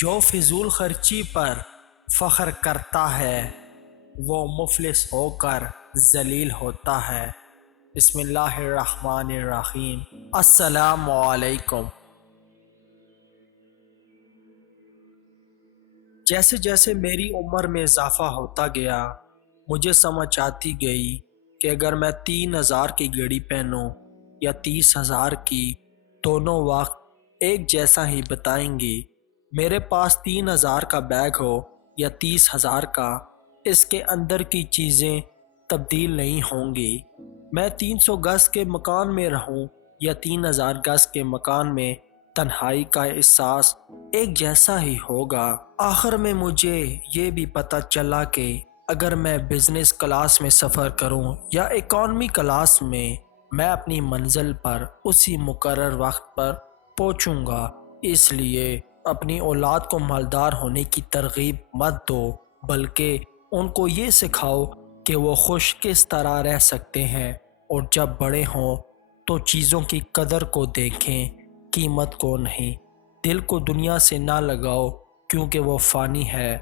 جو فضول خرچی پر فخر کرتا ہے وہ مفلس ہو کر ذلیل ہوتا ہے۔ بسم اللہ الرحمن الرحیم۔ السلام علیکم۔ جیسے جیسے میری عمر میں اضافہ ہوتا گیا مجھے سمجھ آتی گئی کہ اگر میں 3000 کی گھڑی پہنوں یا 30,000 کی، دونوں وقت ایک جیسا ہی بتائیں گی۔ میرے پاس 3000 کا بیگ ہو یا 30,000 کا، اس کے اندر کی چیزیں تبدیل نہیں ہوں گی۔ میں 300 گز کے مکان میں رہوں یا 3000 گز کے مکان میں، تنہائی کا احساس ایک جیسا ہی ہوگا۔ آخر میں مجھے یہ بھی پتہ چلا کہ اگر میں بزنس کلاس میں سفر کروں یا اکانومی کلاس میں اپنی منزل پر اسی مقرر وقت پر پہنچوں گا۔ اس لیے اپنی اولاد کو مالدار ہونے کی ترغیب مت دو، بلکہ ان کو یہ سکھاؤ کہ وہ خوش کس طرح رہ سکتے ہیں، اور جب بڑے ہوں تو چیزوں کی قدر کو دیکھیں، قیمت کو نہیں۔ دل کو دنیا سے نہ لگاؤ کیونکہ وہ فانی ہے،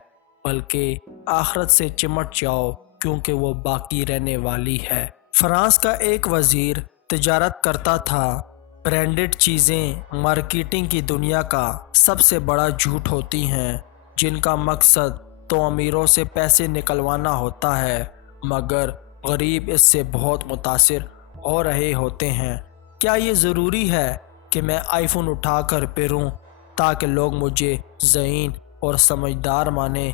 بلکہ آخرت سے چمٹ جاؤ کیونکہ وہ باقی رہنے والی ہے۔ فرانس کا ایک وزیر تجارت کرتا تھا۔ برانڈڈ چیزیں مارکیٹنگ کی دنیا کا سب سے بڑا جھوٹ ہوتی ہیں، جن کا مقصد تو امیروں سے پیسے نکلوانا ہوتا ہے، مگر غریب اس سے بہت متاثر ہو رہے ہوتے ہیں۔ کیا یہ ضروری ہے کہ میں آئی فون اٹھا کر پھروں تاکہ لوگ مجھے ذہین اور سمجھدار مانیں؟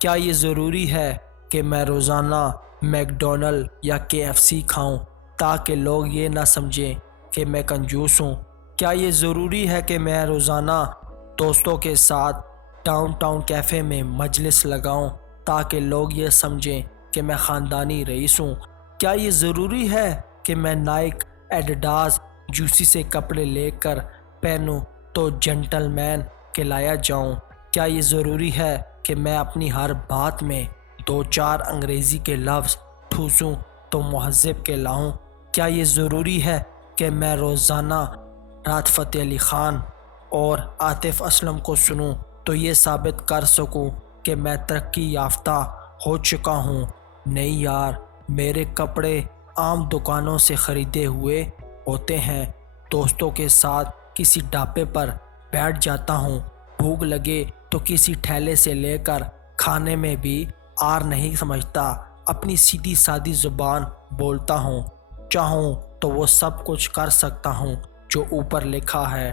کیا یہ ضروری ہے کہ میں روزانہ میک ڈونلڈ یا KFC کھاؤں تاکہ لوگ یہ نہ سمجھیں کہ میں کنجوس ہوں؟ کیا یہ ضروری ہے کہ میں روزانہ دوستوں کے ساتھ ڈاؤن ٹاؤن کیفے میں مجلس لگاؤں تاکہ لوگ یہ سمجھیں کہ میں خاندانی رئیس ہوں؟ کیا یہ ضروری ہے کہ میں نائک، ایڈیڈاس، جوسی سے کپڑے لے کر پہنوں تو جنٹل مین کہلایا جاؤں؟ کیا یہ ضروری ہے کہ میں اپنی ہر بات میں 2-4 انگریزی کے لفظ ٹھوسوں تو مہذب کہلاؤں؟ کیا یہ ضروری ہے کہ میں روزانہ راحت فتح علی خان اور عاطف اسلم کو سنوں تو یہ ثابت کر سکوں کہ میں ترقی یافتہ ہو چکا ہوں؟ نہیں یار، میرے کپڑے عام دکانوں سے خریدے ہوئے ہوتے ہیں۔ دوستوں کے ساتھ کسی ڈھابے پر بیٹھ جاتا ہوں، بھوک لگے تو کسی ٹھیلے سے لے کر کھانے میں بھی آر نہیں سمجھتا، اپنی سیدھی سادی زبان بولتا ہوں، چاہوں تو وہ سب کچھ کر سکتا ہوں جو اوپر لکھا ہے۔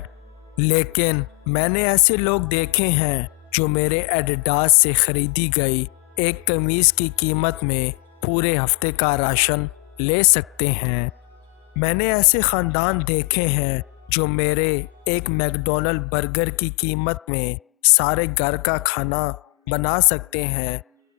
لیکن میں نے ایسے لوگ دیکھے ہیں جو میرے ایڈیڈاس سے خریدی گئی ایک قمیض کی قیمت میں پورے ہفتے کا راشن لے سکتے ہیں۔ میں نے ایسے خاندان دیکھے ہیں جو میرے ایک میک ڈونلڈ برگر کی قیمت میں سارے گھر کا کھانا بنا سکتے ہیں۔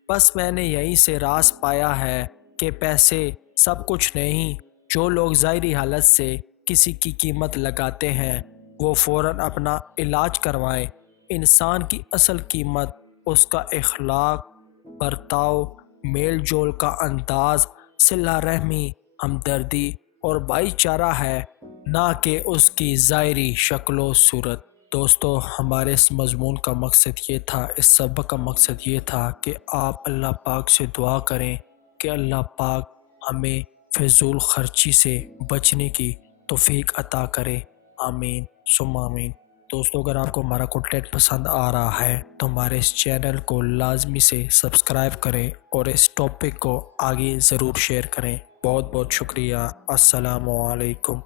بس میں نے یہیں سے راز پایا ہے کہ پیسے سب کچھ نہیں۔ جو لوگ ظاہری حالت سے کسی کی قیمت لگاتے ہیں وہ فوراً اپنا علاج کروائیں۔ انسان کی اصل قیمت اس کا اخلاق، برتاؤ، میل جول کا انداز، صلہ رحمی، ہمدردی اور بھائی چارہ ہے، نہ کہ اس کی ظاہری شکل و صورت۔ دوستو، ہمارے اس مضمون کا مقصد یہ تھا، اس سبق کا مقصد یہ تھا کہ آپ اللہ پاک سے دعا کریں کہ اللہ پاک ہمیں فضول خرچی سے بچنے کی توفیق عطا کرے۔ آمین ثم آمین۔ دوستو، اگر آپ کو ہمارا کنٹینٹ پسند آ رہا ہے تو ہمارے اس چینل کو لازمی سے سبسکرائب کریں اور اس ٹاپک کو آگے ضرور شیئر کریں۔ بہت بہت شکریہ۔ السلام علیکم۔